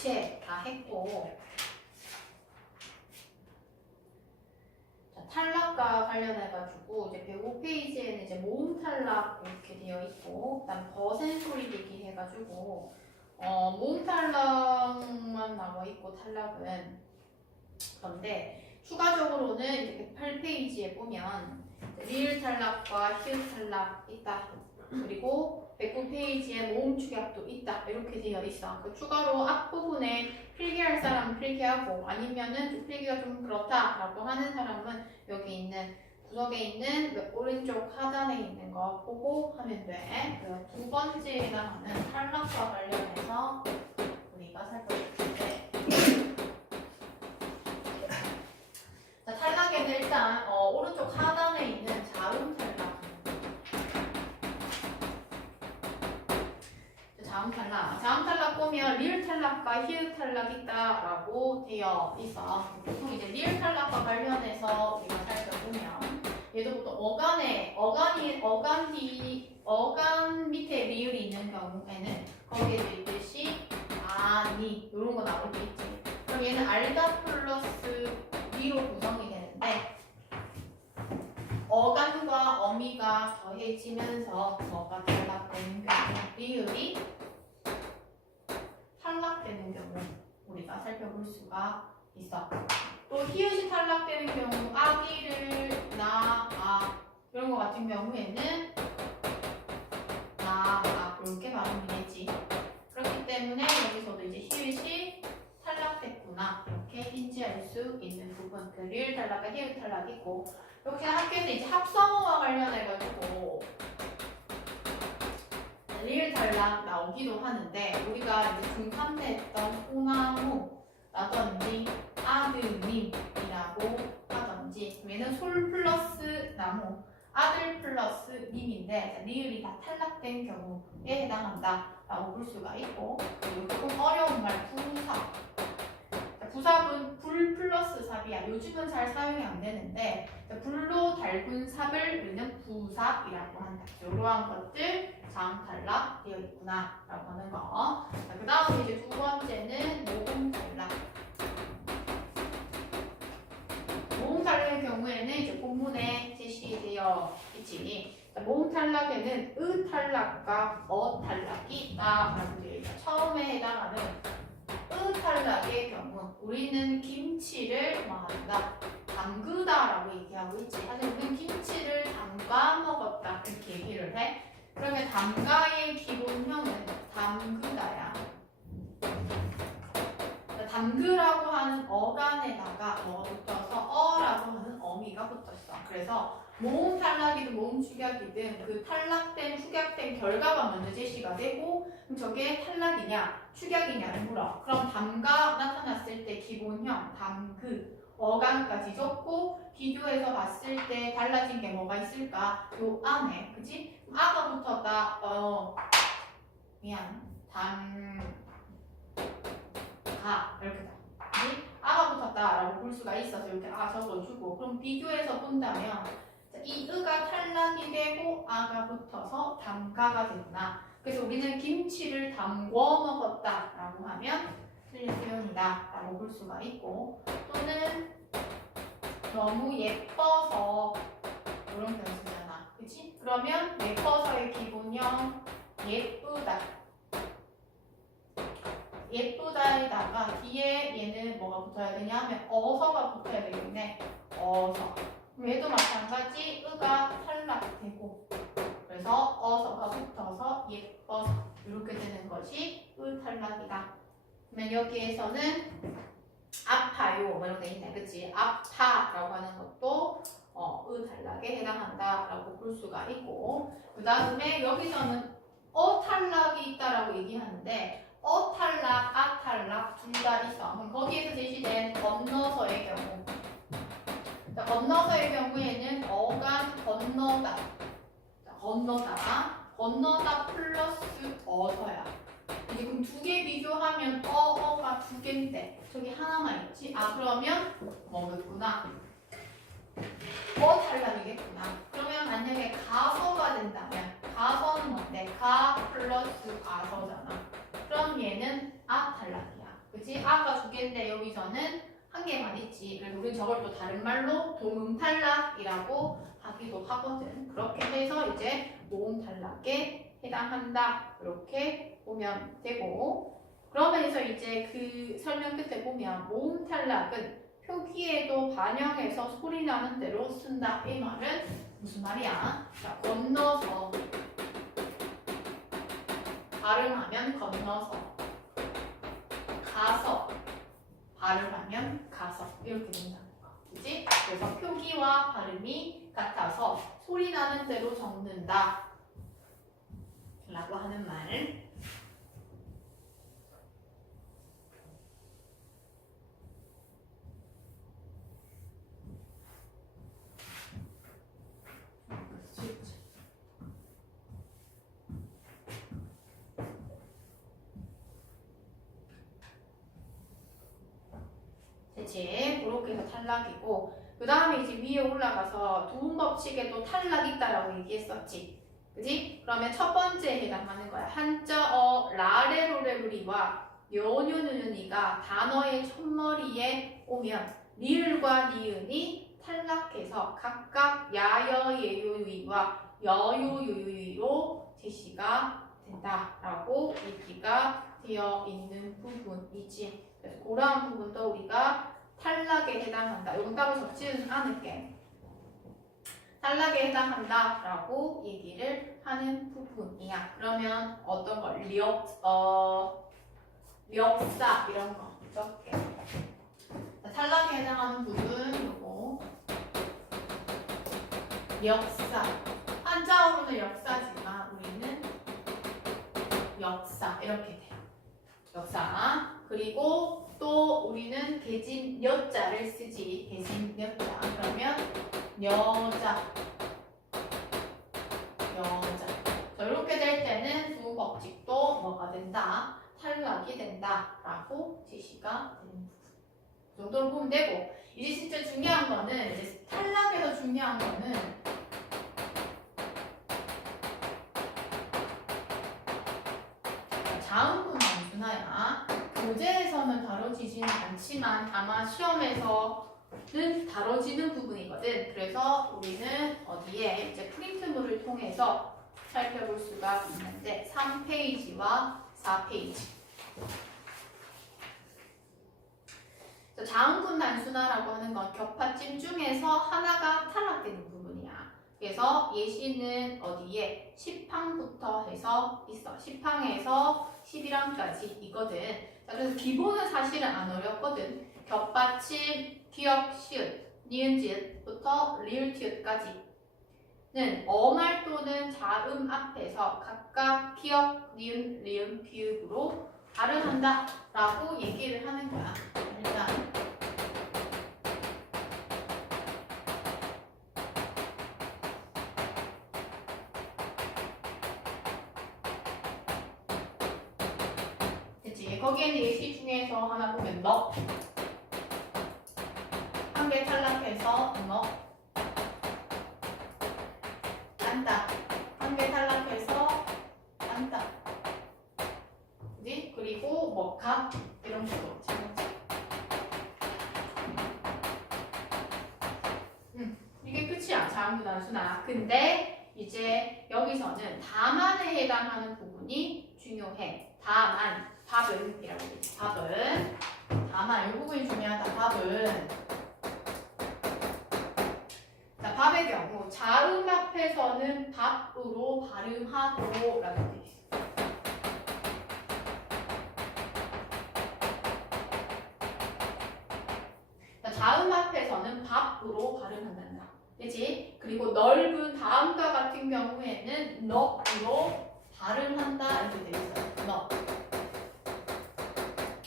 교체 다 했고, 자, 탈락과 관련해가지고 이제 105페이지에는 이제 모음 탈락 이렇게 되어 있고, 그다음 거센 소리 얘기 해가지고 모음 탈락만 나와 있고 탈락은. 그런데 추가적으로는 이제 108페이지에 보면 리을 탈락과 히읗 탈락 있다. 그리고 109페이지에 모음 축약도 있다. 이렇게 되어 있어. 그 추가로 앞부분에 필기할 사람은 필기하고, 아니면은 좀 필기가 좀 그렇다라고 하는 사람은 여기 있는 구석에 있는 오른쪽 하단에 있는 거 보고 하면 돼. 그 두 번째에 해당하는 탈락과 관련해서 우리가 살펴볼 텐데, 자, 탈락에는 일단 오른쪽 하단에 있는 자음 탈락. 자음 탈락 보면 리을 탈락과 히읗 탈락 있다라고 되어 있어. 보통 이제 리을 탈락과 관련해서 우리가 살펴보면, 얘도 보통 어간 밑에 리을이 있는 경우에는 거기에도 있듯이 아니 이런 거 나올 때 있지. 그럼 얘는 알다 플러스 미로 구성이 되는데, 어간과 어미가 더해지면서 뭐가 탈락되는 경우, 리을이 탈락되는 경우 우리가 살펴볼 수가 있어. 또 히읗이 탈락되는 경우, 아기를 나 이런 거 같은 경우에는 나 이렇게 발음이 되지. 그렇기 때문에 여기서도 이제 히읗이 탈락됐구나 이렇게 인지할 수 있는 부분, 그 리을 탈락과 히읗 탈락이고, 역시 학교에서 이제 합성어와 관련해가지고 리을 탈락 나오기도 하는데, 우리가 이제 중3 때 했던 소나무라든지 아드님이라고 하든지, 얘는 솔 플러스 나무, 아들 플러스 님인데 리을이 다 탈락된 경우에 해당한다라고 볼 수가 있고, 그리고 조금 어려운 말 부삽. 부삽은 불 플러스 삽이야. 요즘은 잘 사용이 안 되는데 불로 달군 삽을 우리는 부삽이라고 한다. 이러한 것들 자음 탈락 되어 있구나 라고 하는 거. 그 다음에 이제 두 번째는 모음 탈락. 모음 탈락의 경우에는 이제 본문에 제시되어 있지. 모음 탈락에는 으 탈락과 어 탈락이 있다라고 되어 있다. 처음에 해당하는 으 탈락의 경우 우리는 김치를 뭐 한다? 담그다라고 얘기하고 있지. 사실 우리는 김치를 담가 먹었다 이렇게 얘기를 해. 그러면 담가의 기본형은 담그다야. 담그라고 하는 어간에다가 뭐가 붙어서 어라고 하는 어미가 붙었어. 그래서 모음 탈락이든 모음 축약이든 그 탈락된 축약된 결과가 먼저 제시가 되고, 그럼 저게 탈락이냐 축약이냐를 물어. 그럼 담가 나타났을 때 기본형 담그 어간까지 적고, 비교해서 봤을 때 달라진 게 뭐가 있을까? 요 안에, 그치? 아가 붙었다. 이렇게 다. 아가 붙었다라고 볼 수가 있어서 이렇게 아 적어주고, 그럼 비교해서 본다면 이 으가 탈락이 되고 아가 붙어서 담가가 됐구나. 그래서 우리는 김치를 담궈 먹었다라고 하면 틀린 표현이다라고 볼 수가 있고, 또는 너무 예뻐서 이런 표현 쓰잖아. 그치? 그러면 예뻐서의 기본형 예쁘다. 예쁘다에다가 뒤에 얘는 뭐가 붙어야 되냐 하면 어서가 붙어야 되겠네. 어서. 얘도 마찬가지 으가 탈락되고, 그래서 어서가 붙어서 예뻐서 이렇게 되는 것이 으 탈락이다. 그러면 여기에서는 아파요 뭐 이런 게 있네. 그치? 아파라고 하는 것도 으 탈락에 해당한다라고 볼 수가 있고, 그 다음에 여기서는 어 탈락이 있다라고 얘기하는데, 어 탈락, 아 탈락 둘 다 있어. 그럼 거기에서 제시된 건너서의 경우, 자, 건너서의 경우에는 어간 건너다. 자, 건너다 플러스 어서야. 이제 그럼 두 개 비교하면 어가 두 개인데 저기 하나만 있지? 아 그러면 뭐겠구나? 탈락이겠구나. 그러면 만약에 가서가 된다면, 가서는 뭔데? 가 플러스 아서잖아. 그럼 얘는 아 탈락이야. 저걸 또 다른 말로 도움탈락이라고 하기도 하거든. 그렇게 해서 이제 모음 탈락에 해당한다. 이렇게 보면 되고, 그러면서 이제 그 설명 끝에 보면 모음 탈락은 표기에도 반영해서 소리 나는 대로 쓴다. 이 말은 무슨 말이야? 자, 건너서 발음하면 건너서, 가서 발음하면 가서 이렇게 된다는 거. 그지? 그래서 표기와 발음이 같아서 소리 나는 대로 적는다 라고 하는 말. 그치? 그렇게 해서 탈락이고, 그 다음에 이제 위에 올라가서 두음 법칙에도 탈락 있다라고 얘기했었지. 그지? 그러면 첫 번째에 해당하는 거야. 한자 라레로레루리와 요뇨누누니가 단어의 첫머리에 오면 리을과 니은이 탈락해서 각각 야여예요유이와 여요유유이로 제시가 된다라고 얘기가 되어 있는 부분이지. 그래서 그러한 부분도 우리가 탈락에 해당한다. 이건 따로 적지는 않을게. 탈락에 해당한다라고 얘기를 하는 부분이야. 그러면 어떤 걸? 력사 이런 거 적게. 탈락에 해당하는 부분 요거 역사. 한자어로는 역사지만 우리는 역사 이렇게 돼요. 역사. 그리고 또 우리는 개진 여자를 쓰지. 개진 여자. 그러면 여자. 자, 이렇게 될 때는 두 법칙도 뭐가 된다? 탈락이 된다라고 제시가 되는 부분. 그 정도로 보면 되고, 이제 진짜 중요한 거는, 이제 탈락에서 중요한 거는 자음군 단순화야. 교재에서는 다뤄지지는 않지만 아마 시험에서는 다뤄지는 부분이거든. 그래서 우리는 어디에 이제 프린트물을 통해서 살펴볼 수가 있는데 3페이지와 4페이지. 자음군 단순화라고 하는 건 격파짐 중에서 하나가 탈락되는 부분이야. 그래서 예시는 어디에 10항부터 해서 있어. 10항에서 11항까지 있거든. 자, 그래서 기본은 사실은 안 어렵거든. 겹받침, 기역, 시읒, 니은지읒부터 리을, 티읒까지는 어말 또는 자음 앞에서 각각 기역, 니은, 리음, 비읍으로 발음한다 라고 얘기를 하는 거야. 일단 거기에는 예시 중에서 하나 보면 너 한 개 탈락해서 너 안다 한 개 탈락해서 안다 그지? 그리고 뭐 각 이런 식으로 이게 끝이야. 자음구 단순화. 근데 이제 여기서는 다만에 해당하는 부분이 중요해. 다만 밥은 이라고 되지. 밥은 다만 이 부분이 중요하다. 밥은 자, 밥의 경우 자음 앞에서는 밥으로 발음하고 라고 되어 있어. 자, 자음 앞에서는 밥으로 발음한단다. 그치? 그리고 넓은 다음과 같은 경우에는 너으로 발음한다 이렇게 되어 있어. 너.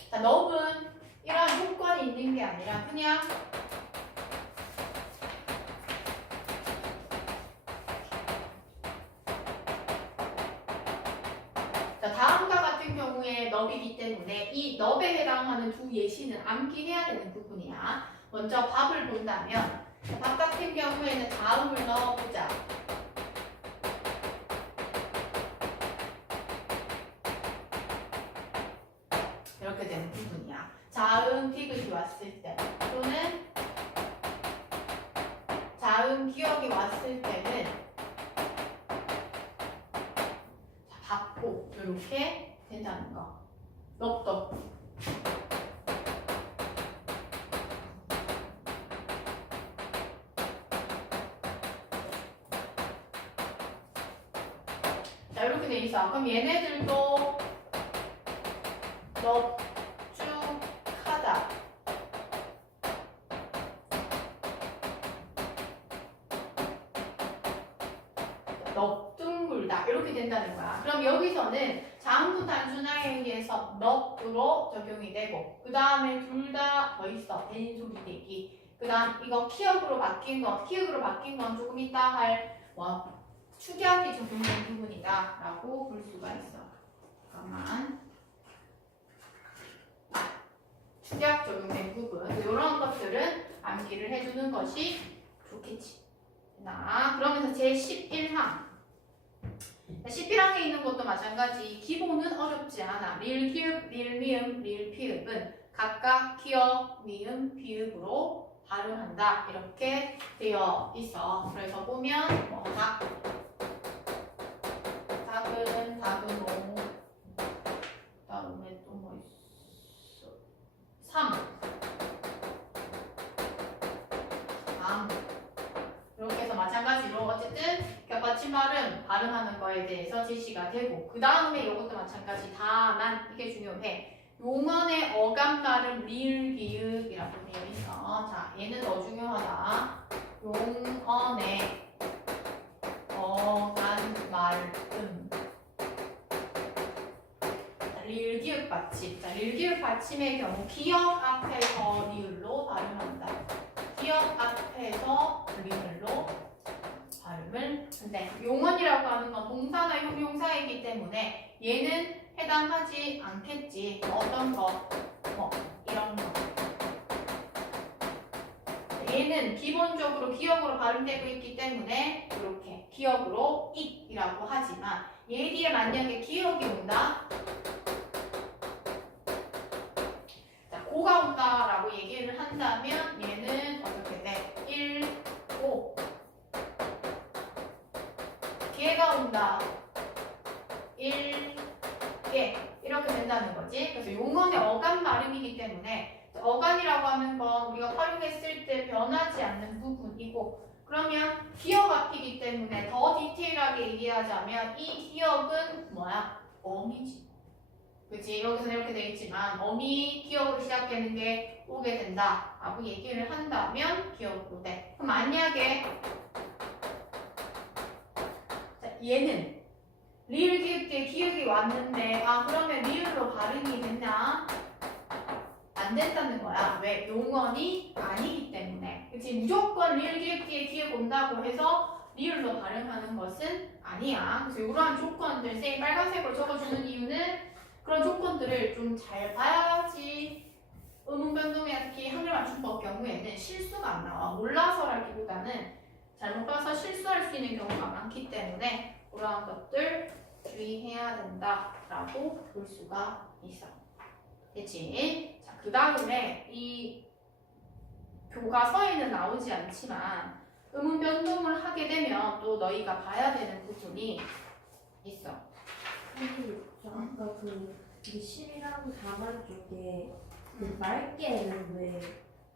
자, 넙은 이런 요건이 있는 게 아니라 그냥 자, 다음과 같은 경우에 넙이기 때문에 이 넙에 해당하는 두 예시는 암기해야 되는 부분이야. 먼저 밥을 본다면 밥 같은 경우에는 다음을 넣어보자. 이렇게 되는 부분이야. 자음, 디귿이 왔을 때 또는 기억이 왔을 때는 자, 받고 이렇게 된다는 거. 넙떡. 자, 이렇게 돼 있어. 그럼 얘네들도 넙죽하다. 넙둥글다. 이렇게 된다는 거야. 그럼 여기서는 자음분 단순화에 의해서 넙으로 적용이 되고, 그 다음에 둘 다 더 있어. 된소리 대기. 그 다음 이거 키역으로 바뀐 건 조금 이따 할 축약이 적용된 부분이다 라고 볼 수가 있어. 잠깐만. 축약 적용된 부분. 이런 것들은 암기를 해주는 것이 좋겠지. 자, 그러면서 제11항. 11항에 있는 것도 마찬가지. 기본은 어렵지 않아. 리을, 기읍, 리을, 미음, 리을, 피읍은 각각 기역, 미음, 비읍으로 발음한다. 이렇게 되어 있어. 그래서 보면 닭은, 닭은오. 그다음에 또 뭐 있어? 3. 이렇게 해서 마찬가지로 어쨌든 겹받침 발음하는 거에 대해서 제시가 되고, 그 다음에 이것도 마찬가지. 다만 이게 중요해. 용언의 어감 발음 리을 기읍이라고 되어 있어. 자, 얘는 더 중요하다. 용언의 어감 발음 리을 기읍 받침. 자, 리을 기읍 받침의 경우 기역 앞에서 리을로 발음한다. 기역 앞에서 리을로 발음을 한대. 용언이라고 하는 건 동사나 형용사이기 때문에 얘는 해당하지 않겠지. 어떤 거, 이런 거. 얘는 기본적으로 기역으로 발음되고 있기 때문에 이렇게 기역으로 익이라고 하지만 얘 뒤에 만약에 기역이 온다. 자, 고가 온다라고 얘기를 한다면 얘는 어떻게 돼? 1, 5. 개가 온다. 1, 개. 이렇게 된다는 거지. 그래서 용언의 어감 발음이기 때문에 어감이라고 하는 건 우리가 활용했을 때 변하지 않는 부분이고, 그러면 기역 앞이기 때문에 더 디테일하게 얘기하자면 이 기역은 뭐야? 어미지. 그치? 여기서는 이렇게 되어 있지만 어미 기역으로 시작되는 게 오게 된다 라고 얘기를 한다면 기역으로 돼. 그럼 만약에 얘는 리을 기읍 뒤에 기역이 왔는데 그러면 리을로 발음이 됐나? 안 된다는 거야. 왜? 용언이 아니기 때문에. 그치? 무조건 리을 기읍 뒤에 기역 온다고 해서 리을로 발음하는 것은 아니야. 그래서 이러한 조건들, 쌤이 빨간색으로 적어주는 이유는 그런 조건들을 좀 잘 봐야지. 음운 변동이나 특히 한글 맞춤법 경우에는 실수가 안 나와. 몰라서라기보다는 잘못 봐서 실수할 수 있는 경우가 많기 때문에 그러한 것들 주의해야 된다라고 볼 수가 있어. 됐지? 자, 그 다음에 이 교과서에는 나오지 않지만 음운 변동을 하게 되면 또 너희가 봐야 되는 부분이 있어. 저 아까 그 11하고 4번 쪽에 그 말개는 왜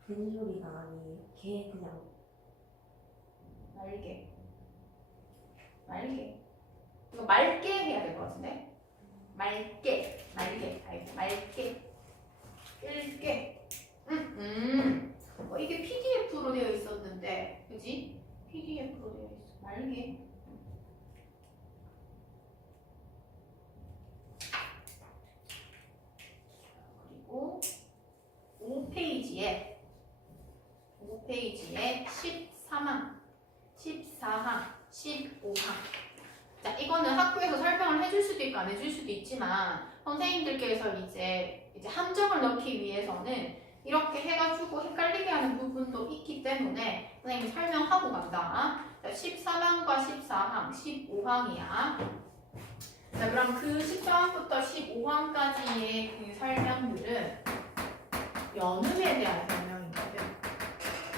된소리가 아니에요? 걔 그냥 말개. 이거 맑게 해야 될 것 같은데? 맑게. 읽게. 이게 PDF로 되어 있었는데, 그지? PDF로 되어 있어. 맑게. 그리고 5페이지에 14항, 15항. 자, 이거는 학교에서 설명을 해줄 수도 있고 안 해줄 수도 있지만 선생님들께서 이제 함정을 넣기 위해서는 이렇게 해가지고 헷갈리게 하는 부분도 있기 때문에 선생님이 설명하고 간다. 자, 13항과 14항, 15항이야. 자, 그럼 그 14항부터 15항까지의 그 설명들은 연음에 대한 설명이거든.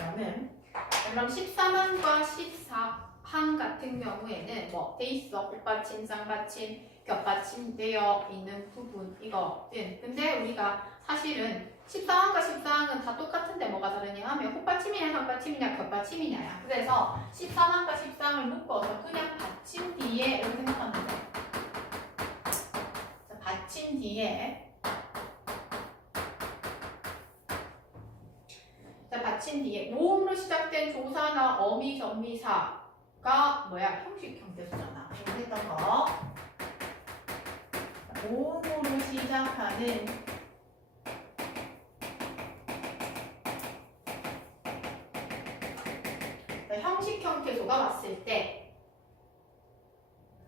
연음. 자, 그럼 13항과 14항 같은 경우에는 뭐 돼 있어. 복받침, 쌍받침, 겹받침 되어 있는 부분 이거든. 근데 우리가 사실은 14항과 14항은 다 똑같은데 뭐가 다르냐 하면 복받침이냐, 쌍받침이냐, 겹받침이냐야. 그래서 13항과 14항을 묶어서 그냥 받침 뒤에 이렇게 생각하면 돼. 자, 받침 뒤에 자, 받침 뒤에 모음으로 시작된 조사나 어미, 전미사가 뭐야? 형식 형태수잖아. 이거 했던 거. 자, 모음으로 시작하는 자, 형식 형태소가 왔을 때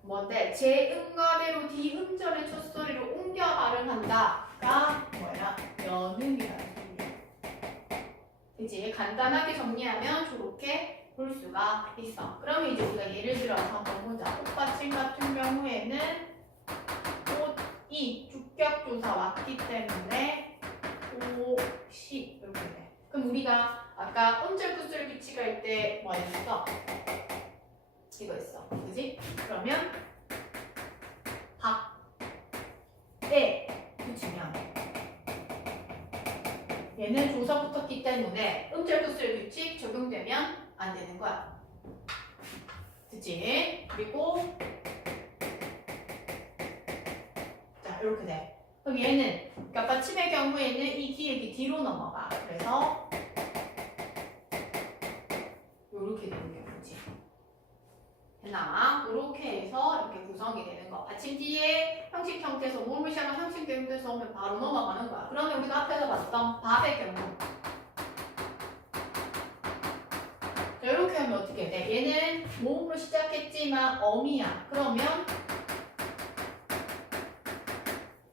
뭔데? 제음가대로 디음절의 첫소리를 옮겨 발음한다가 뭐야? 연음이라는 소리야. 그치? 간단하게 정리하면 저렇게 볼 수가 있어. 그러면 이제 우리가 예를 들어서 한번 보자. 꽃받침 같은 경우에는 꽃이 주격조사 왔기 때문에 꽃이 이렇게 돼. 그럼 우리가 아까 음절구슬 규칙할 때 뭐 했어? 이거 했어. 그지? 그러면 박에 붙이면 얘는 조사 붙었기 때문에 음절구슬 규칙 적용되면 안 되는 거야. 그치? 그리고 자 이렇게 돼. 그럼 얘는 그러니까 받침의 경우에는 이 기획이 뒤로 넘어가. 그래서 이렇게 되는 경우지. 됐나? 이렇게 해서 이렇게 구성이 되는 거. 받침 뒤에 형식 형태에서 모음을 시작한 형식 형태에서 오면 바로 넘어가는 거야. 그러면 우리가 앞에서 봤던 밥의 경우. 자, 이렇게 하면 어떻게 돼? 얘는 모음으로 시작했지만 어미야. 그러면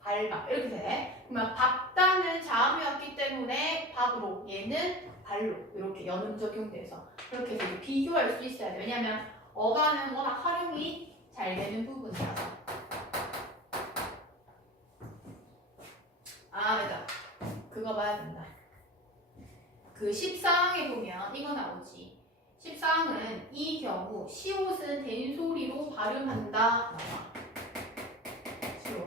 발밥 이렇게 돼. 그러면 밥다는 자음이 왔기 때문에 밥으로 얘는 발로 이렇게 연음 적용돼서 이렇게 해서 비교할 수 있어야 돼. 왜냐면 어가는 워낙 활용이 잘 되는 부분이라서. 아 맞아. 그거 봐야 된다. 그 14항에 보면 이거 나오지. 14항은 이 경우 시옷은 된소리로 발음한다 나와. 시옷.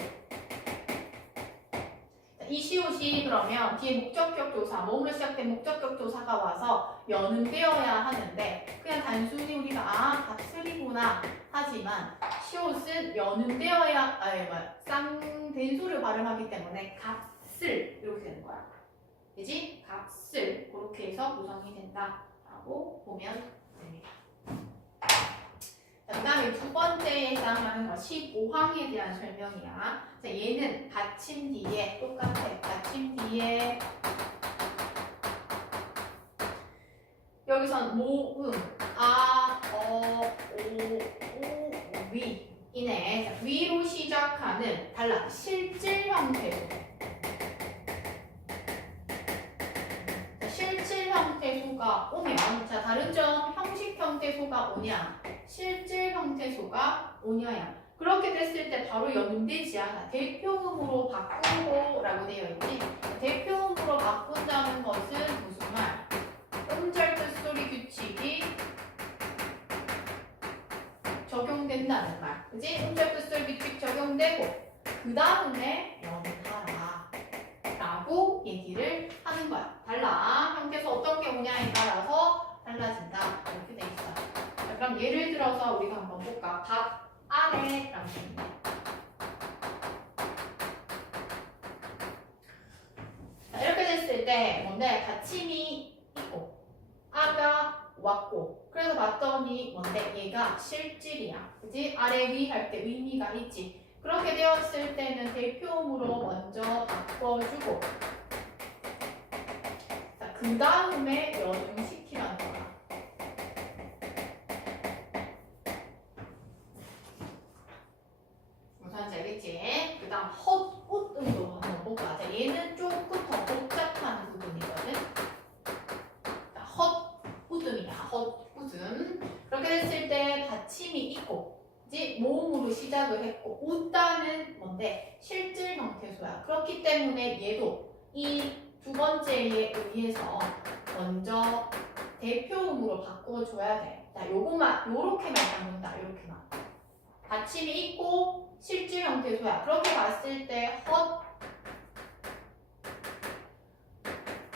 이 시옷이 그러면 뒤에 목적격 조사, 모음으로 시작된 목적격 조사가 와서 연음되어야 하는데 그냥 단순히 우리가 아 값슬이구나 하지만 시옷은 연음되어야 쌍된소리로 발음하기 때문에 값슬 이렇게 되는 거야. 그지? 값슬 그렇게 해서 구성이 된다라고 보면 됩니다. 그 다음에 두 번째에 해당하는 거 15항에 대한 설명이야. 자, 얘는 받침 뒤에 똑같아. 받침 뒤에 여기선 모음 아, 어, 오, 위 이네. 자, 위로 시작하는 달라. 실질 형태소. 자, 실질 형태소가 오면 자 다른 점 형식 형태소가 오냐 실질 형태소가 오냐야. 그렇게 됐을 때 바로 연음되지 않아. 대표음으로 바꾸고 라고 되어 있지. 대표음으로 바꾼다는 것은 무슨 말? 음절 끝소리 규칙이 적용된다는 말. 그지? 음절 끝소리 규칙 적용되고 그 다음에 연음하라 라고 얘기를 하는 거야. 달라. 형태소 어떤 게 오냐에 따라서 달라진다. 이렇게 돼 있어. 자, 그럼 예를 들어서 우리가 한번 볼까? 밥 아래라고 있네. 자, 이렇게 됐을 때 뭔데? 받침이 있고 아가 왔고 그래서 봤더니 뭔데? 얘가 실질이야. 그치? 아래 위 할 때 의미가 있지. 그렇게 되었을 때는 대표음으로 먼저 바꿔주고 자, 그 다음에 연음시키라는 거야. 무슨 알겠지? 그 다음 헛웃음도 한번 볼까? 자, 얘는 조금 더 복잡한 부분이거든. 자, 헛웃음이야. 헛웃음. 그렇게 됐을 때 받침이 있고 그치? 모음으로 시작을 했고 웃다는 뭔데? 실질 형태소야. 그렇기 때문에 얘도 이 두 번째에 의해서 먼저 대표음으로 바꿔줘야 돼. 자, 요것만, 요렇게만 잡는다. 요렇게만. 받침이 있고 실질 형태 소야. 그렇게 봤을 때 헛,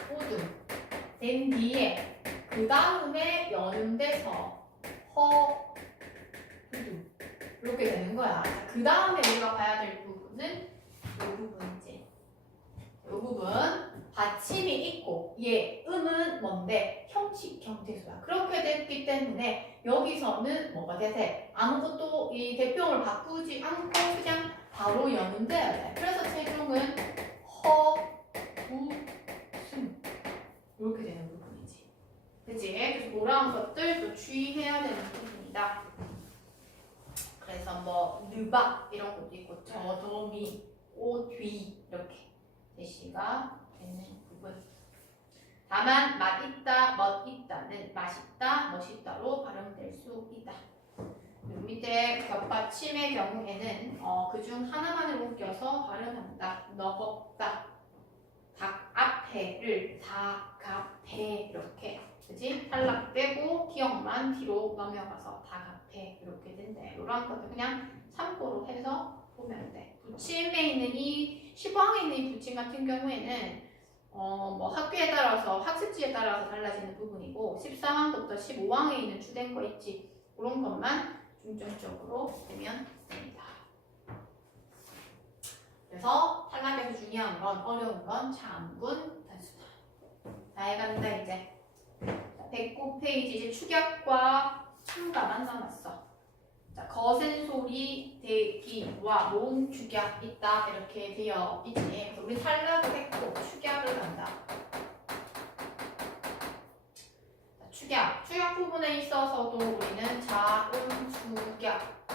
호등 된 뒤에 그 다음에 여는 데서 허, 후등 이렇게 되는 거야. 그 다음에 우리가 봐야 될 부분은 이 부분이지. 이 부분 받침이 있고 얘 음은 뭔데? 형식 형태소야. 그렇게 됐기 때문에 여기서는 뭐가 되세? 아무것도 이 대표음을 바꾸지 않고 그냥 바로 여는 데야 돼. 그래서 최종은 허, 우, 승 이렇게 되는 부분이지. 그치? 그래서 그런 것들도 주의해야 되는 부분이다. 그래서 뭐 느박 이런 것도 있고 저, 도, 미, 오, 뒤 이렇게 제시가 되는 부분. 다만 맛있다, 멋있다는 맛있다, 멋있다로 발음될 수 있다. 밑에 겹받침의 경우에는 그중 하나만을 옮겨서 발음한다. 너겁다. 닭 앞에를 다갑해 이렇게. 그지? 탈락되고 기억만 뒤로 넘어가서 다갑해 이렇게 된대. 이런 것도 그냥 참고로 해서 보면 돼. 붙임에 있는 이 시방에 있는 이 붙임 같은 경우에는 뭐 학교에 따라서 학습지에 따라서 달라지는 부분이고 14항부터 15항에 있는 주된 거 있지. 그런 것만 중점적으로 보면 됩니다. 그래서 탈락에서 중요한 건 어려운 건 장군 단수다. 다 해간다 이제. 109페이지 이제 축약과 춤가만 남았어. 자, 거센 소리 대기와 모음 축약 있다 이렇게 되어 있지. 그래서 우리 탈락을 했고 축약을 한다. 자, 축약 부분에 있어서도 우리는 자음 축약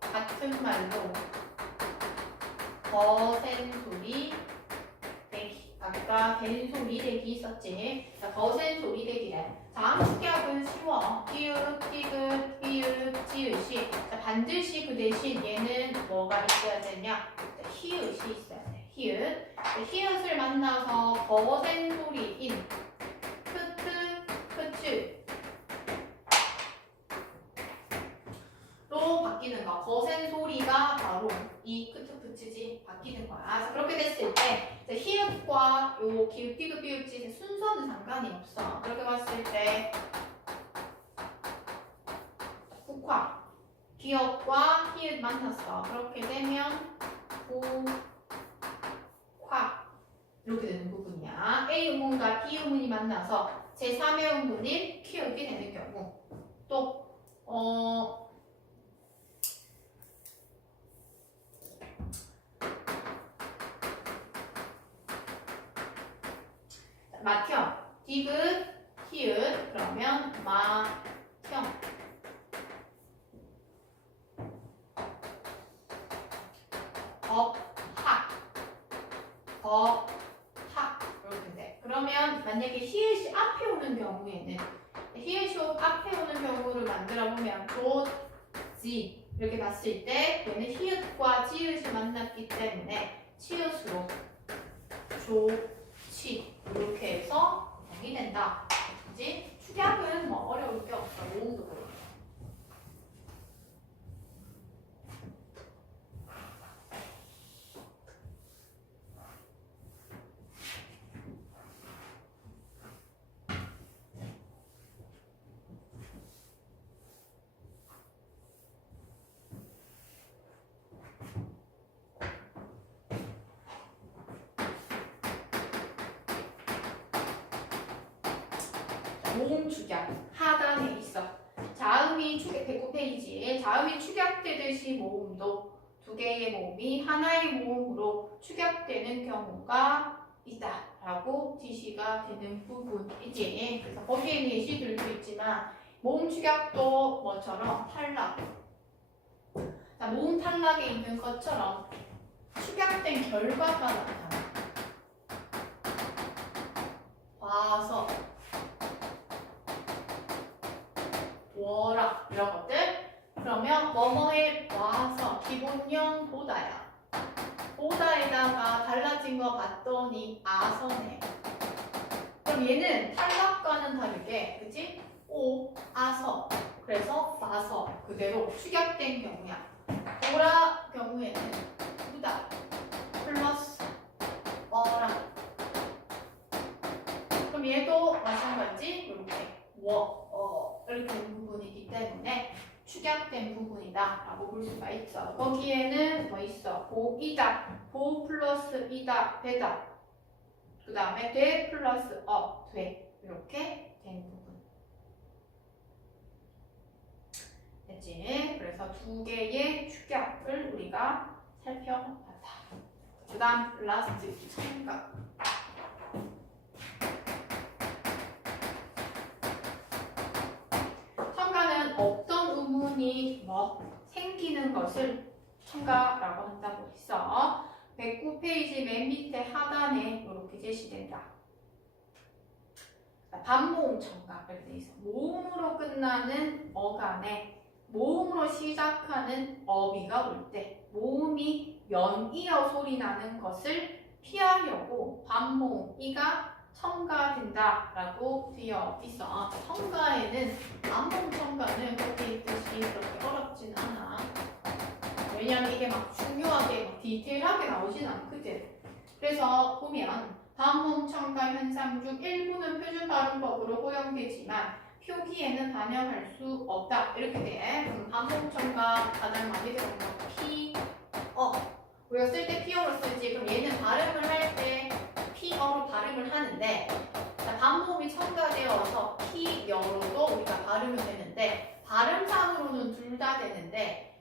같은 말로 거센 소리 대기. 아까 갠 소리 대기 있었지. 자, 거센 소리 대기래. 자음 축약은 쉬워. 끼읍, 티귿, 삐읍, 지읒이. 자, 반드시 그 대신 얘는 뭐가 있어야 되냐? 자, 히읗이 있어야 돼. 히읗. 히읗을 만나서 거센 소리인 크트, 크츠 로 바뀌는 거. 거센 소리가 바로 이 크트, 크츠지 바뀌는 거야. 자, 그렇게 됐을 때 히읗과 요 기읍, 티귿, 삐읍, 지읒 순서는 상관이 없어. 그렇게 봤을 때 국화 기역과 히읗 만났어. 그렇게 되면 국화 이렇게 되는 부분이야. A 음문과 B 음문이 만나서 제3의 음문인 키읔이 되는 경우 또 마형 디귿 히읗 그러면 마형 법학 이렇게 돼. 그러면 만약에 히읗이 앞에 오는 경우에는 히읗이 앞에 오는 경우를 만들어 보면 조지 이렇게 봤을 때 얘는 히읗과 지읒이 만났기 때문에 치읒으로 조치 이렇게 해서 정이 된다. 그지? 축약은 뭐 어려울 게 없어. 모음도 그렇고. 모음 축약 하단에 있어. 자음이 축약 109페이지에 자음이 축약되듯이 모음도 두 개의 모음이 하나의 모음으로 축약되는 경우가 있다라고 지시가 되는 부분이지. 그래서 거기에 예시들도 있지만 모음 축약도 뭐처럼 탈락. 자, 모음 탈락에 있는 것처럼 축약된 결과가 나타나. 와서 워라 이런 것들. 그러면 뭐뭐에 와서 기본형 보다야. 보다에다가 달라진 거 봤더니 아서네. 그럼 얘는 탈락과는 다르게, 그치? 오, 아서. 그래서 봐서 그대로 축약된 경우야. 보라 경우에는 우다 플러스 어랑. 그럼 얘도 마찬가지 이렇게 이렇게 된 부분이기 때문에 축약된 부분이다라고 볼 수가 있어. 거기에는 뭐 있어? 보이다, 보 플러스 이다, 되다. 그 다음에 돼 플러스 돼. 이렇게 된 부분. 됐지? 그래서 두 개의 축약을 우리가 살펴봤다. 그 다음 라스트 첨가. 첨가는 어떤 의문이 생기는 것을 첨가라고 한다고 했어. 109페이지 맨 밑에 하단에 이렇게 제시된다. 반모음 첨가 이렇게 돼 있어. 모음으로 끝나는 어간에 모음으로 시작하는 어비가 올 때 모음이 연이어 소리 나는 것을 피하려고 반모음 이가 첨가된다라고 되어 있어. 첨가에는 반모음 첨가는 그렇게 있듯이 그렇게 어렵진 않아. 왜냐면 이게 막 중요하게 막 디테일하게 나오진 않거든. 그래서 보면 반모음 첨가 현상 중 일부는 표준 발음법으로 허용되지만 표기에는 반영할 수 없다. 이렇게 돼. 그럼 반모음 첨가 가장 많이 들어온 거 우리가 쓸 때 피어로 쓰지. 그럼 얘는 발음을 할 때 피어로 발음을 하는데 반모음이 첨가되어서 피여로도 우리가 발음이 되는데 발음상으로는 둘 다 되는데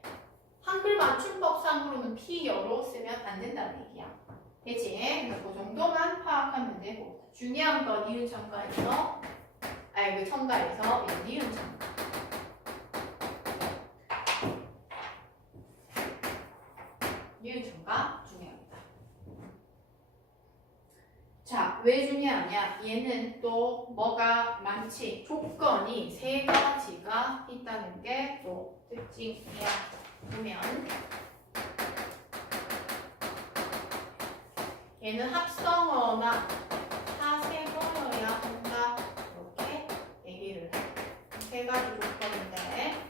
한글 맞춤법상으로는 피여로 쓰면 안 된다는 얘기야. 그치? 그래서 그 정도만 파악하면 되고 중요한 건 니은 첨가에서 그 첨가에서 니은 첨가. 니은 첨가 중요합니다. 자, 왜 중요하냐? 얘는 또 뭐가 많지? 조건이 세 가지가 있다는 게 또 특징이야. 보면 얘는 합성어나 하세어여야 한다. 이렇게 얘기를 해. 세 가지 조건인데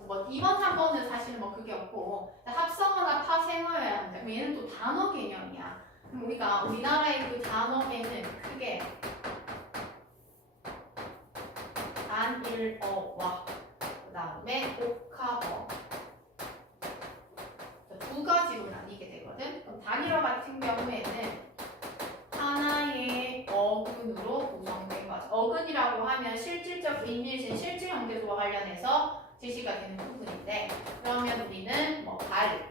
뭐 2번, 3번은 사실은 뭐 그게 없고 합성어나 파생어여야 한다. 그럼 얘는 또 단어 개념이야. 그럼 우리가 우리나라의 그 단어에는 크게 단일어와 그 다음에 옥합어 두 가지로 나뉘게 되거든. 그럼 단일어 같은 경우에는 하나의 어근으로 구성된 거죠. 어근이라고 하면 실질적 의미이신 실질 형태소와 관련해서 제시가 되는 부분인데 그러면 우리는 뭐 달,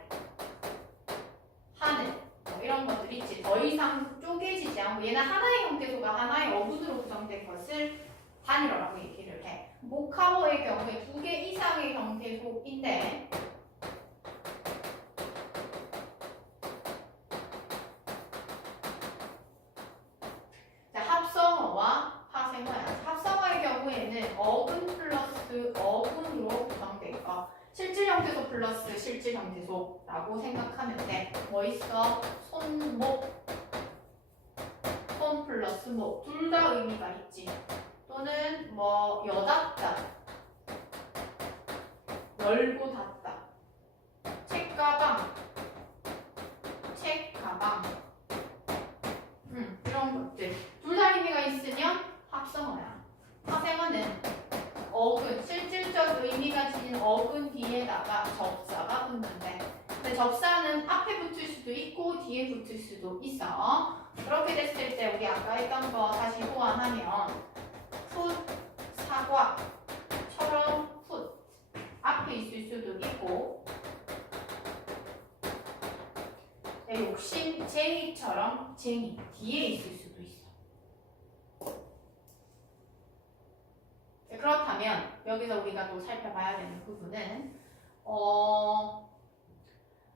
하늘 뭐 이런 것들 있지. 더 이상 쪼개지지 않고 얘는 하나의 형태소가 하나의 어근으로 구성된 것을 단일어라고 얘기를 해. 목합어의 경우에 두 개 이상의 형태소인데 합성어와 파생어야. 합성어의 경우에는 어근 플러스 어근으로 구성된 거. 실질 형태소 플러스 실질 형태소라고 생각하면 돼. 뭐 있어? 손목, 손 플러스 목. 둘 다 의미가 있지. 또는 뭐 여닫다, 열고 닫다. 책가방, 책가방. 이런 것들. 둘 다 의미가 있으면 합성어야. 파생어는 어근, 실질적 의미가 지닌 어근 뒤에다가 접사가 붙는데 근데 접사는 앞에 붙을 수도 있고 뒤에 붙을 수도 있어. 그렇게 됐을 때 우리 아까 했던 거 다시 호환하면 풋, 사과처럼 풋 앞에 있을 수도 있고 욕심, 쟁이처럼 쟁이 뒤에 있을 수도 있어. 그렇다면 여기서 우리가 또 살펴봐야 되는 부분은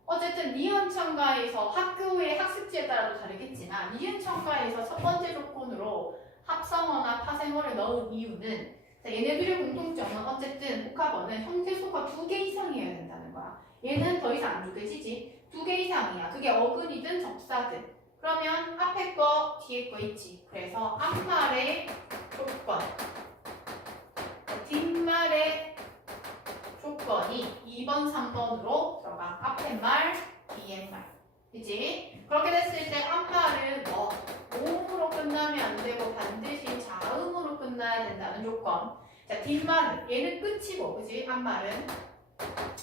어쨌든 니은 첨가에서 학교의 학습지에 따라도 다르겠지만 니은 첨가에서 첫 번째 조건으로 합성어나 파생어를 넣은 이유는 얘네들의 공통점은 어쨌든 복합어는 형태소가 2개 이상이어야 된다는 거야. 얘는 더 이상 안 쪼개지지. 2개 이상이야. 그게 어근이든 접사든. 그러면 앞에 거, 뒤에 거 있지. 그래서 앞말의 조건, 뒷말의 조건이 2번, 3번으로 들어가. 앞에 말, 뒤에 말. 그치? 그렇게 됐을 때 앞말은 뭐 모음으로 끝나면 안 되고 반드시 자음으로 끝나야 된다는 조건. 자, 뒷말은 얘는 끝이고, 그치? 앞말은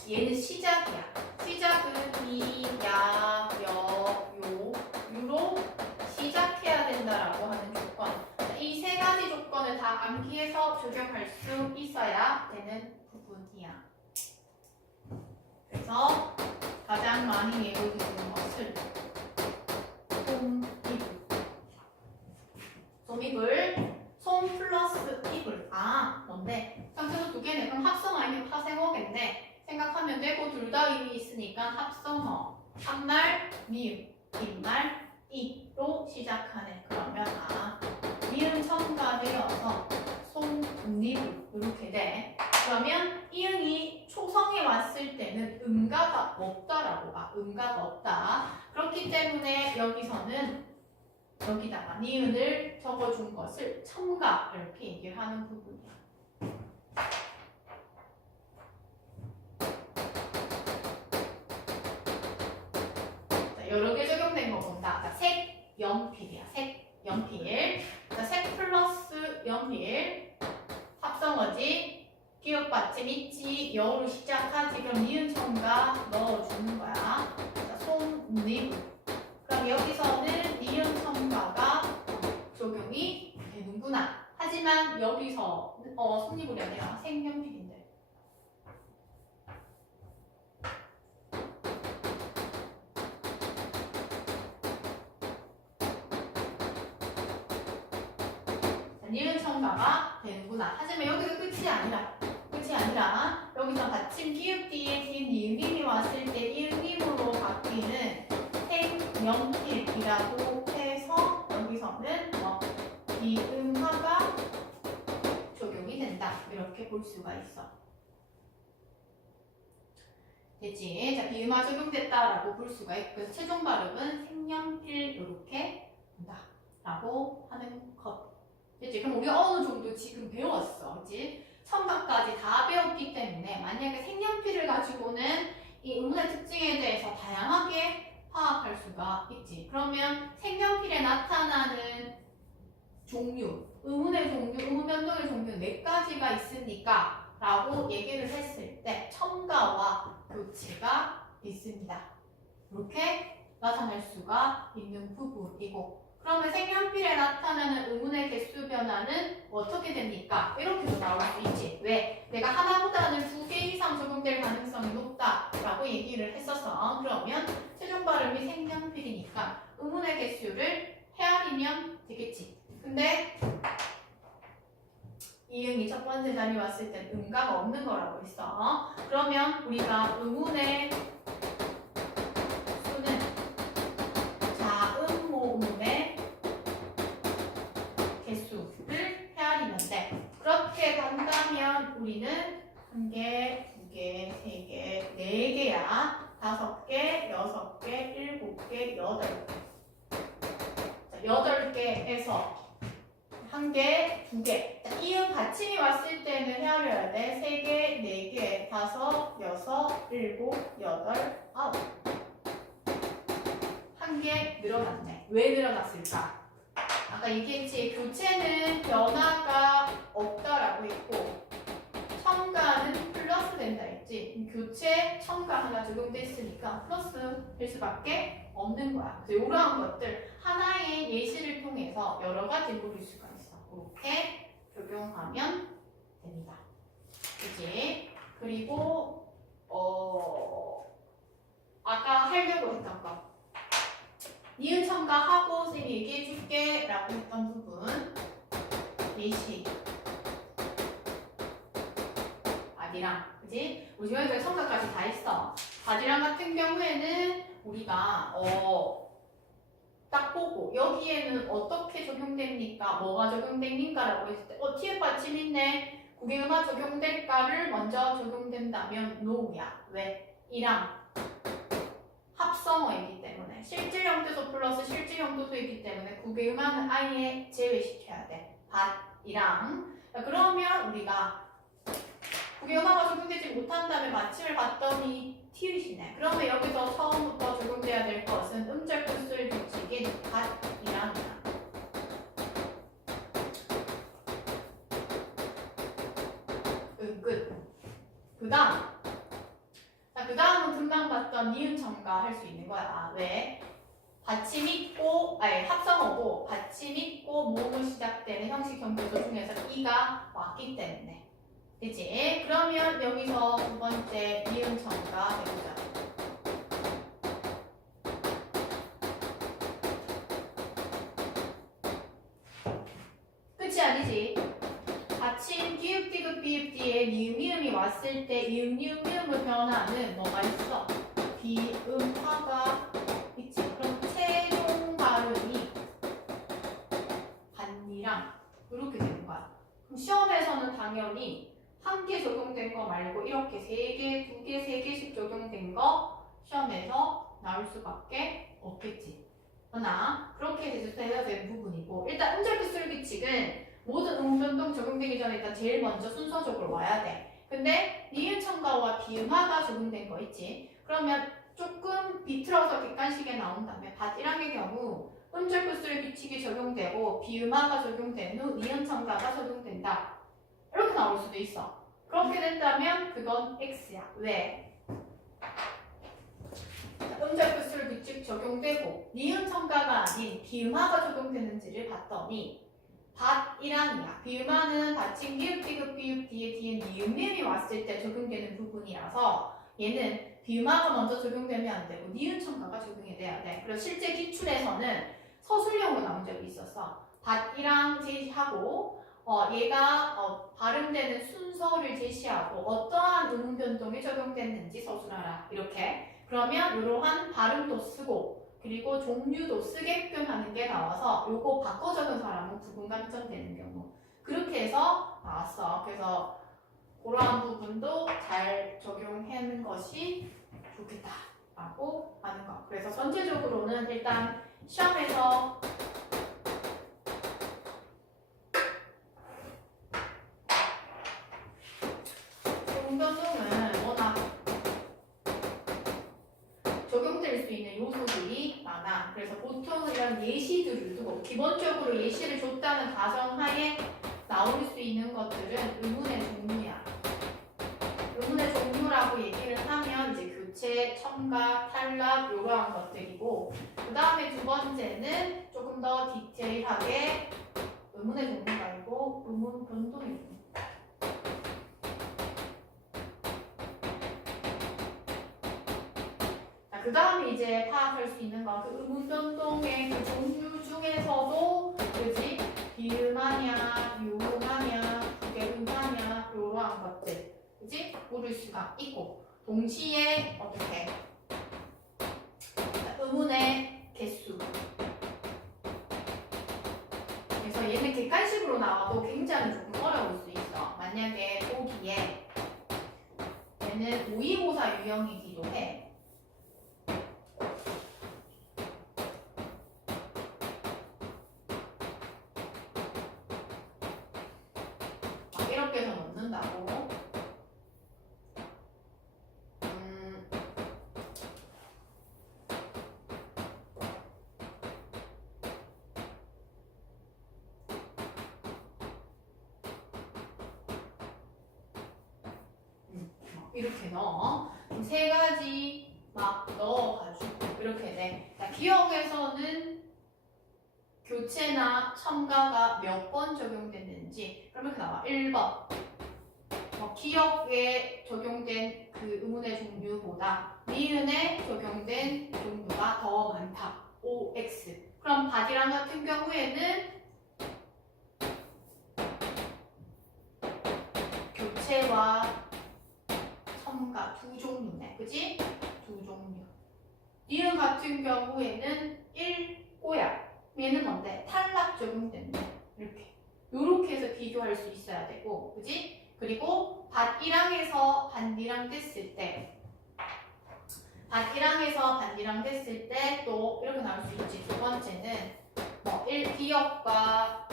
얘는 시작이야. 시작은 이, 야, 여, 요, 유로 시작해야 된다라고 하는 조건. 이 세 가지 조건을 다 암기해서 적용할 수 있어야 되는 부분이야. 그래서 가장 많이 예로 드는 것을 솜이불, 솜 플러스 이불. 아, 뭔데? 상태도 두 개네. 그럼 합성 아니면 파생어겠네. 생각하면 되고 둘 다 의미 있으니까 합성어. 앞말 미음, 뒷말 이로 시작하네. 그러면 미음 첨가되어서 솜이불 이렇게 돼. 그러면 이응이 초성에 왔을 때는 음가가 없다라고 봐. 음가가 없다. 그렇기 때문에 여기서는 여기다가 니은을 적어준 것을 첨가 이렇게 얘기를 하는 부분이야. 자, 여러 개 적용된 거 본다. 자, 색, 연필이야. 색, 연필. 자, 색 플러스 연필. 합성어지. 기억 받침 있지. 여로 시작하지. 그럼 니은 첨가 넣어주는 거야. 자, 솜니불. 그럼 여기서는 니은 첨가가 적용이 되는구나. 하지만 여기서 솜니불이 아니라 색연필인데. 니은 첨가가 되는구나. 하지만 여기서 끝이 아니라 여기서 받침 기읍 뒤에 니은님이 왔을 때 이응님으로 바뀌는 색연필이라고 해서 여기서는 이음화가 적용이 된다. 이렇게 볼 수가 있어. 됐지? 자, 비음화 적용됐다라고 볼 수가 있고, 그래서 최종 발음은 색연필 이렇게 된다라고 하는 것. 됐지? 그럼 우리가 어느 정도 지금 배웠어, 그렇지? 첨가까지 다 배웠기 때문에 만약에 색연필을 가지고는 이 음문의 특징에 대해서 다양하게 파악할 수가 있지. 그러면 색연필에 나타나는 종류, 의문의 종류, 의문 변동의 종류 4가지가 있으니까 라고 얘기를 했을 때 첨가와 교체가 있습니다. 이렇게 나타날 수가 있는 부분이고, 그러면 색연필에 나타나는 의문의 개수 변화는 어떻게 됩니까? 이렇게도 나올 수 있지. 왜? 내가 하나보다는 2개 이상 적용될 가능성이 높다라고 얘기를 했었어. 그러면 최종 발음이 색연필이니까 의문의 개수를 헤아리면 되겠지. 근데 이응이 첫 번째 자리 왔을 땐 음가가 없는 거라고 했어. 그러면 우리가 의문의 수는 자음 모음의 개수를 헤아리면 돼. 그렇게 간다면 우리는 1개, 2개, 3개, 4개야. 5개, 6개, 7개, 8개. 자, 8개에서 1개, 2개. 자, 이응 받침이 왔을 때는 헤아려야 돼. 3개, 4개, 5, 6, 7, 8, 9. 1개 늘어났네. 왜 늘어났을까? 아까 얘기했지. 교체는 변화가 없다라고 했고 첨가는 플러스 된다 했지. 교체, 첨가 하나 적용됐으니까 플러스 될 수밖에 없는 거야. 그래서 이러한 것들 하나의 예시를 통해서 여러 가지 물을 수가 있어. 이렇게 적용하면 됩니다. 그치? 그리고 아까 하려고 했던 거 니은 첨가하고 쌤이 얘기해줄게 라고 했던 부분 예시 바디랑, 그치? 우리 지금 여기까지 첨가까지 다 했어. 바디랑 같은 경우에는 우리가 딱 보고 여기에는 어떻게 적용됩니까? 뭐가 적용됩니까? 라고 했을 때 TF 받침 있네. 그게 음화 적용될까를 먼저 적용된다면 NO야. 왜? 이랑 합성어이기 때문에 실질형 도소 플러스 실질형 도소이기 때문에 국의 음화는 아예 제외시켜야 돼. 밭이랑. 자, 그러면 우리가 국의 음화가 적용되지 못한 다음에 마침을 봤더니 티읕이네. 그러면 여기서 처음부터 적용돼야 될 것은 음절 급수의 규칙인 밭이랑 끝. 그 다음은 금방 봤던 니은 첨가 할 수 있는 거야. 왜? 받침 있고, 아니 합성어고 받침 있고 모음으로 시작되는 형식 형태도 중에서 이가 왔기 때문에. 그치? 그러면 여기서 두 번째 니은 첨가 해보자. 끝이 아니지? 받침 기읍 디귿 비읍 뒤에 니은 미음이 왔을 때 이음 니은 미음을 변하는 뭐가 있어? 비음화가 있지. 그럼 최종 발음이 반니랑 이렇게 되는 거야. 그럼 시험에서는 당연히 한 개 적용된 거 말고 이렇게 세 개, 두 개, 세 개씩 적용된 거 시험에서 나올 수밖에 없겠지. 그러나 그렇게 대조해야 되는 부분이고, 일단 음절 필수 규칙은 모든 음변동 적용되기 전에 일단 제일 먼저 순서적으로 와야 돼. 근데 니은 첨가와 비음화가 적용된 거 있지. 그러면 조금 비틀어서 객관식에 나온 다음에 밭 1항의 경우 음절 필수 규칙이 적용되고 비음화가 적용된 후 니은 첨가가 적용된다. 이렇게 나올 수도 있어. 그렇게 된다면 그건 X야. 왜? 음절 필수 규칙 적용되고 니은 첨가가 아닌 비음화가 적용되는지를 봤더니 밭 1항이야. 비음화는 받침 기읍 디귿 비읍 뒤에 니은 미음이 왔을 때 적용되는 부분이라서 얘는 비음화가 먼저 적용되면 안 되고 니은 첨가가 적용이 돼야 돼. 그래서 실제 기출에서는 서술형으로 나온 적이 있었어. 밭 1항 제시하고 얘가 발음되는 순서를 제시하고 어떠한 음운 변동이 적용됐는지 서술하라. 이렇게. 그러면 이러한 발음도 쓰고 그리고 종류도 쓰게끔 하는 게 나와서 요거 바꿔 적은 사람은 부분감점 되는 경우 그렇게 해서 나왔어. 그래서 그러한 부분도 잘 적용하는 것이 좋겠다라고 하는 거. 그래서 전체적으로는 일단 시험에서 음변동은 워낙 적용될 수 있는 요소들이 많아. 그래서 보통은 이런 예시들을 두고 기본적으로 예시를 줬다는 가정하에 나올 수 있는 것들은 의문의 종류야. 의문의 종류라고 얘기를 하면 이제 교체, 첨가, 탈락 이러한 것들이고 그 다음에 두 번째는 조금 더 디테일하게 의문의 종류가 아니고 의문 변동이고 그 다음에 이제 파악할 수 있는 건 그 의문 변동의 그 종류 중에서도 그지 비음하냐, 유음하냐, 부계음하냐 이러한 것들 그지 모를 수가 있고 동시에 어떻게 의문의 개수 그래서 얘는 객관식으로 나와도 굉장히 조금 어려울 수 있어. 만약에 보기에 얘는 모의고사 유형이기도 해. 이렇게 해서 넣는다고. 이렇게 넣어. 세 가지 막 넣어가지고 이렇게 돼. 자, 기억에서는 교체나 첨가가 몇 번 적용됐는지 그러면 이렇게 나와. 1번 기억에 적용된 그 의문의 종류보다 니은에 적용된 종류가 더 많다. OX. 그럼 바디랑 같은 경우에는 교체와 첨가 두 종류네. 그지? 두 종류. 니은 같은 경우에는 1꼬야. 얘는 뭔데? 탈락 적용된다. 이렇게. 요렇게 해서 비교할 수 있어야 되고, 그지? 그리고 밭 1항에서 밭 2항 됐을 때 반이랑에서 반이랑 됐을 때 또 이렇게 나올 수 있지. 두 번째는 뭐 1기역과